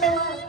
Thank you.